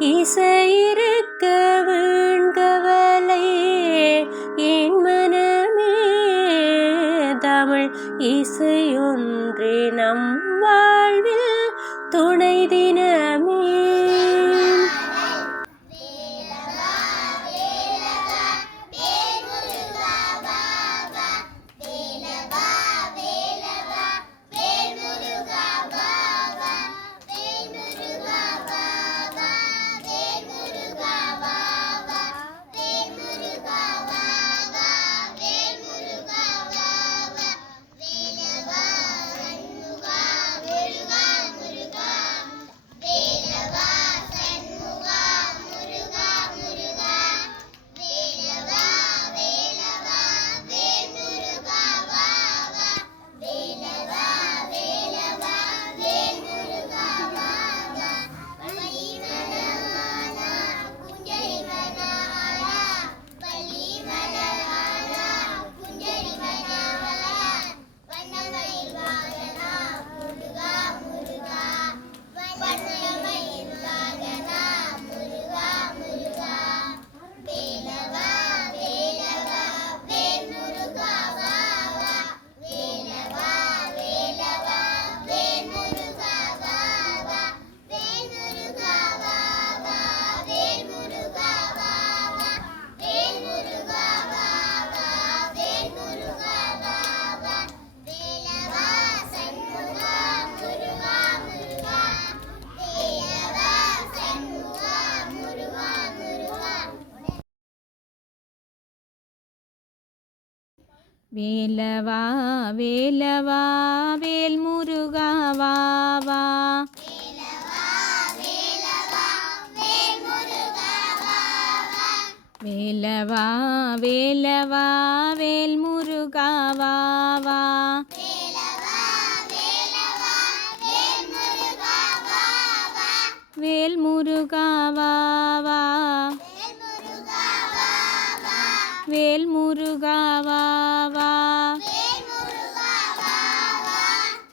இசையிருக்க வீண்கவலை என் மனமே தமிழ் இசையொன்றே நம் வாழ்வில் துணை தினமே. வேலவா வேலவா வேல் முருகா வா வா. வேலவா வேலவா வேல் முருகா வா வா. வேல் முருகா வா வா. வேல் முருகா வா வா.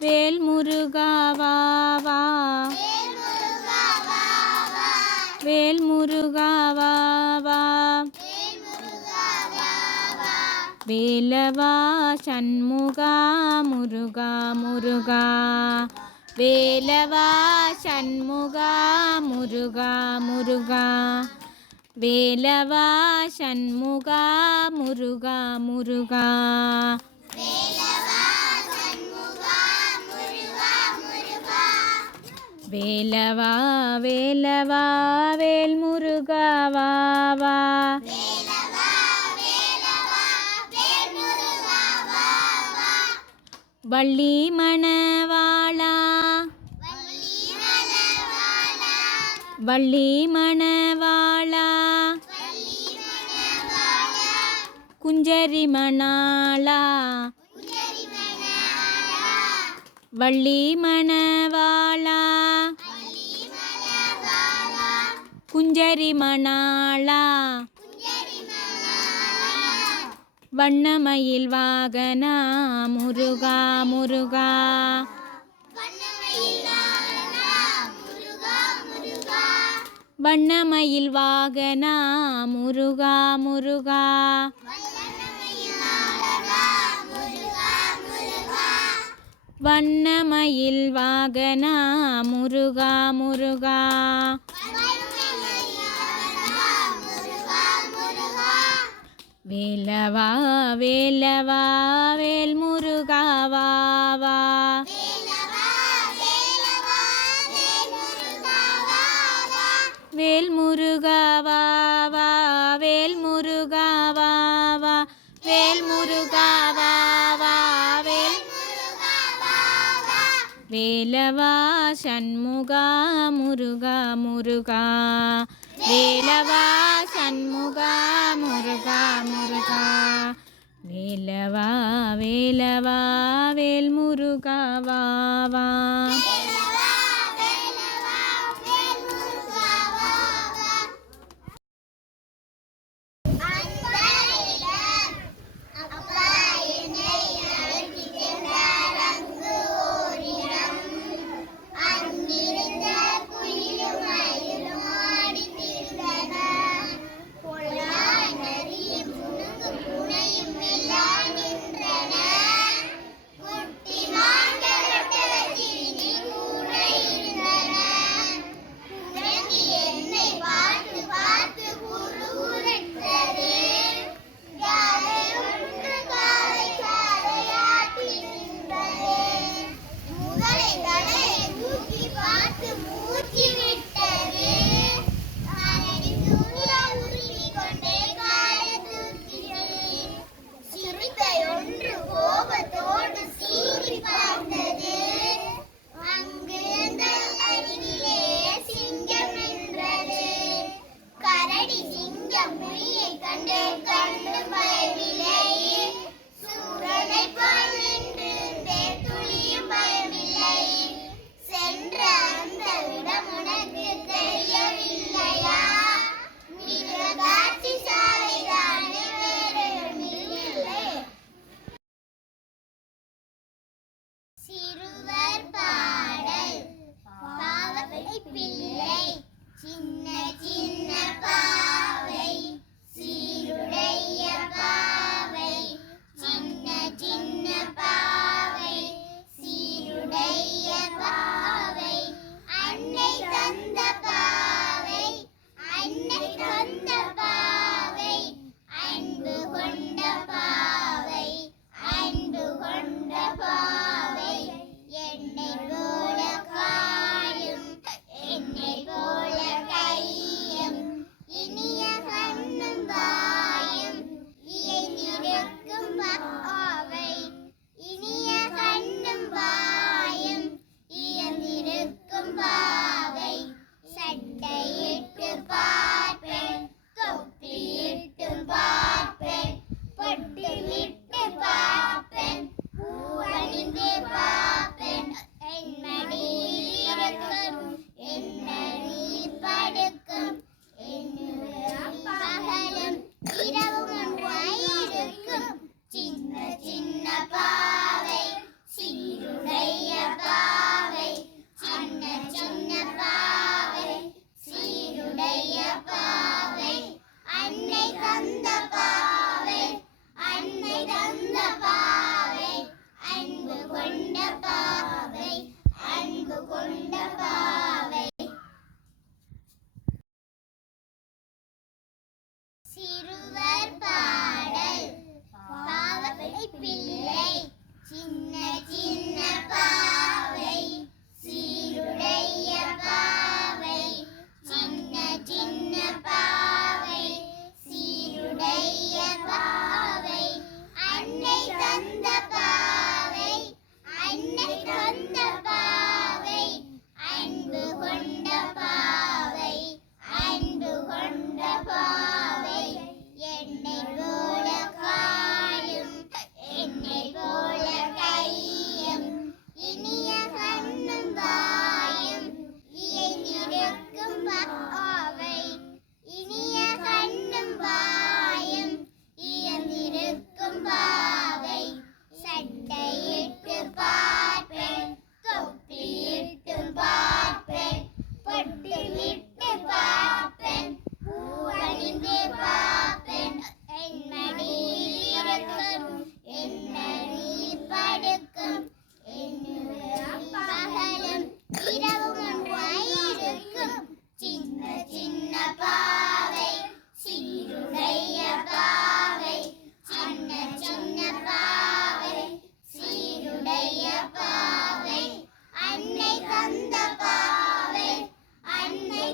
வேல் முருகா வா வா. வேல் முருகா வா வா. வேலவா சண்முகா முருகா முருகா. வேலவா சண்முகா முருகா முருகா. வேலவா சண்முகா முருகா முருகா. வேலவா வேலவா வேல் முருகா வா வா. வள்ளி மணவாளா வள்ளி மணவாளா. குஞ்சரி மணாளா. வள்ளி மணவாளா. குஞ்சரி மணாளா. வண்ணமயில் வாகனா முருகா முருகா. வண்ணமயில் வாகனா முருகா முருகா. வண்ணமயில் வாகனா முருகா முருகா. வேலவா வேலவா வேல் முருகா வா வா. வேல் முருகா வா வா. வேல் முருகா வா வா. வேல் முருகா வா வா. வேலவா சண்முகா முருகா முருகா. வேலவா சண்முகா முருகா முருகா. வேலவா வேலவா வேல் முருகா வா வா.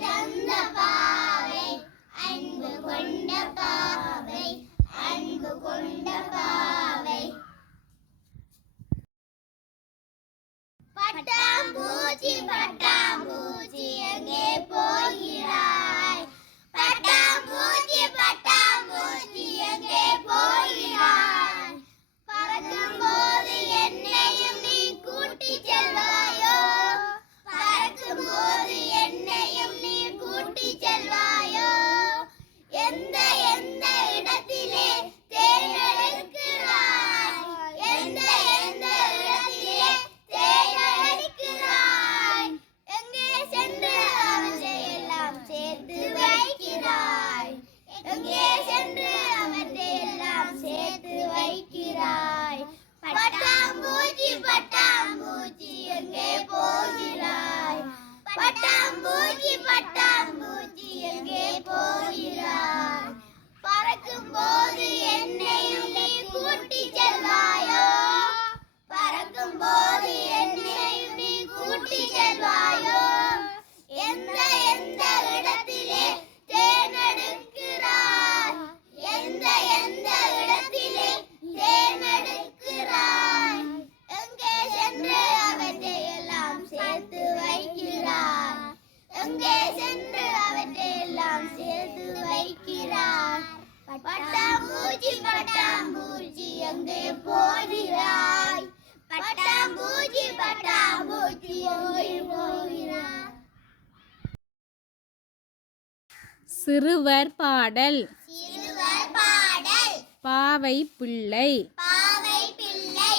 தந்த பாவை அன்பு கொண்ட பாவை அன்பு கொண்ட பாவை. பட்டாம்பூச்சி பட்டாம்பூச்சி எங்கே போகிறாய்? பட்டாம்பூச்சி பட்டாம்பூச்சி எங்கே போகிறாய்? பறக்கும் போது என்னையும் நீ கூட்டி செல்வாயோ? பறக்கும் போது என்னையும் நீ கூட்டி செல்வாயோ? எந்த எந்த இடத்திலே தேர்ந்தெடுக்கிறாய்? எந்த எந்த இடத்திலே தேர்ந்தெடுக்கிறாய்? எங்கே சென்று அவற்றையெல்லாம் சேர்த்து வைக்கிறாய்? எங்கே சென்று அவற்றையெல்லாம் சேர்த்து வைக்கிறாய்? பட்டாம்பூச்சி பட்டாம்பூச்சி எங்கே போகிறாய்? பட்டாம்பூச்சி பட்டாம்பூச்சி எங்கே போகிறாய்? பறக்கும் போது என்னையும் நீ கூட்டி செல்வாயோ? பறக்கும் போது என்னையும் நீ கூட்டி செல்வாயோ? எந்த எந்த இடத்திலே தேர்ந்தெடுக்கிறாய்? எந்த எந்த இடத்திலே தேர்ந்தெடுக்கிறாய்? எங்கே சென்று அவற்றையெல்லாம் சேர்த்து வைக்கிறாய்? எங்கே சென்று அவற்றையெல்லாம் சேர்த்து வைக்கிறாய்? பட்டாம்பூச்சி பட்டாம்பூச்சி எங்கே போகிறாய்? பட்டாம்பூச்சி பட்டாம்பூச்சி எங்கே போகிறாய்? சிறுவர் பாடல். சிறுவர் பாடல். பாவை பிள்ளை. பாவை பிள்ளை.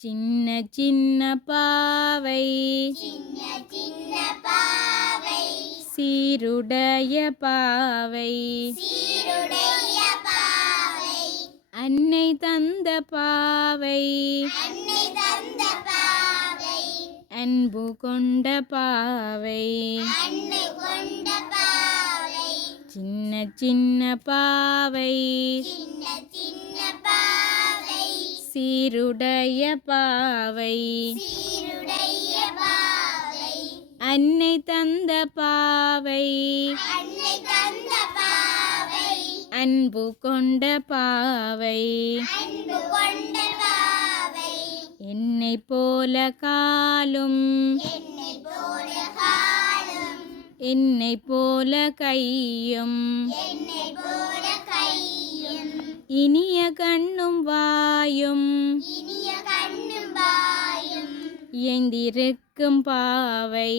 சின்ன சின்ன பாவை சின்ன சின்ன பாவை சீருடைய பாவை சீருடைய பாவை அன்னை தந்த பாவை அன்னை தந்த பாவை அன்பு கொண்ட பாவை அன்னை கொண்ட பாவை சின்ன சின்ன பாவை சின்ன சின்ன பாவை சீருடைய பாவை சீருடைய பாவை அன்னை தந்த பாவை அன்னை தந்த பாவை அன்பு கொண்ட பாவை அன்பு கொண்ட பாவை என்னை போல காலும் என்னை போல காலும் என்னை போல கையும் என்னை போல கையும் இனிய கண்ணும் வாயும் இனிய கண்ணும் வாயும் இயந்திருக்கும் பாவை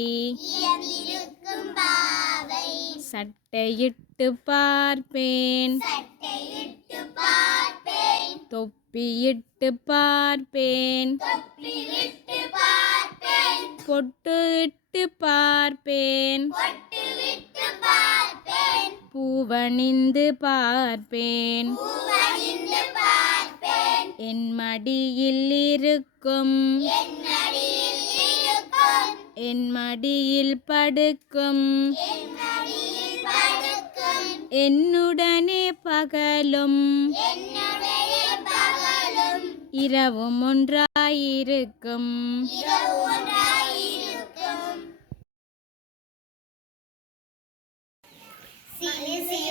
இயந்திருக்கும் பாவை சட்டையிட்டு பார்ப்பேன் சட்டையிட்டு பார்ப்பேன் தொப்பியிட்டு பார்ப்பேன் தொப்பிவிட்டு பார்ப்பேன் பொட்டு இட்டு பார்ப்பேன் பொட்டு விட்டு பார்ப்பேன் பூவணிந்து பார்ப்பேன் பூவணிந்து பார்ப்பேன் என் மடியில் இருக்கும் என் அடியில் இருக்கும் என் மடியில் படுக்கும் என் அடியில் படுக்கும் என்னுடனே பகலும் என்னுடைய பகலும் இரவும் ஒன்றாயிருக்கும் இரவு ஒன்றாயிருக்கும். சிறு சிறு